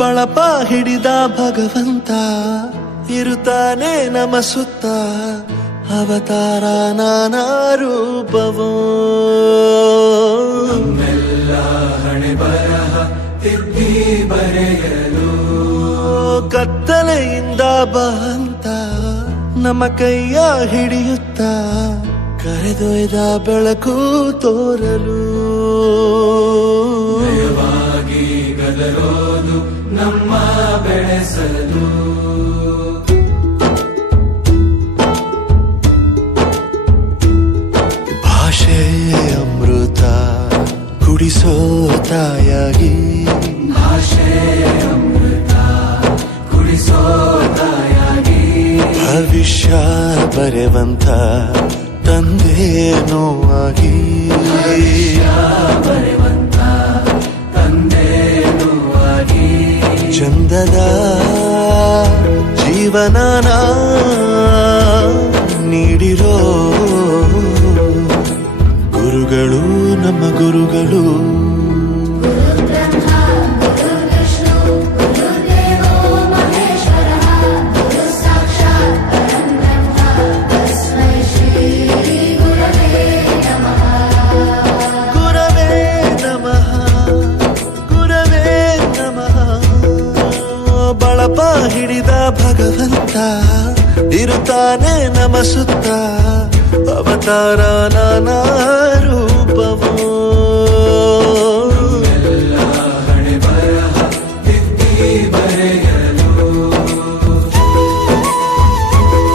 ಬಳಪ ಹಿಡಿದ ಭಗವಂತ ಇರುತ್ತಾನೆ ನಮ ಸುತ್ತ ಅವತಾರ ನಾನಾ ರೂಪವೋ ನಮ್ಮೆಲ್ಲ ಹಣೆ ಬರಹ ತಿದ್ದಿ ಬರೆಯಲು ಕತ್ತಲೆಯಿಂದ ಬಂತ ನಮ್ಮ ಕೈಯ ಹಿಡಿಯುತ್ತ ಕರೆದೊಯ್ದ ಬೆಳಕು ತೋರಲು ನಯವಾಗಿ ಗದರೋದು ನಮ್ಮ ಬೆಳೆಸಲು ಭಾಷೆ ಅಮೃತ ಕುಡಿಸೋ ತಾಯಾಗಿ ಭಾಷೆ ಅಮೃತ ಕುಡಿಸೋ ತಾಯಾಗಿ ಭವಿಷ್ಯ ಬರೆವಂತ ತಂದೇನೋ ಆಗಿ ಬರೆವಂತ ತಂದೇನೂ ಆಗಿ ಚಂದದ ಜೀವನನ ನೀಡಿರೋ ಗುರುಗಳು ನಮ್ಮ ಗುರುಗಳು ಬಳಪ ಹಿಡಿದ ಭಗವಂತ ಇರುತ್ತಾನೆ ನಮ ಸುತ್ತ ಅವತಾರ ನಾನಾ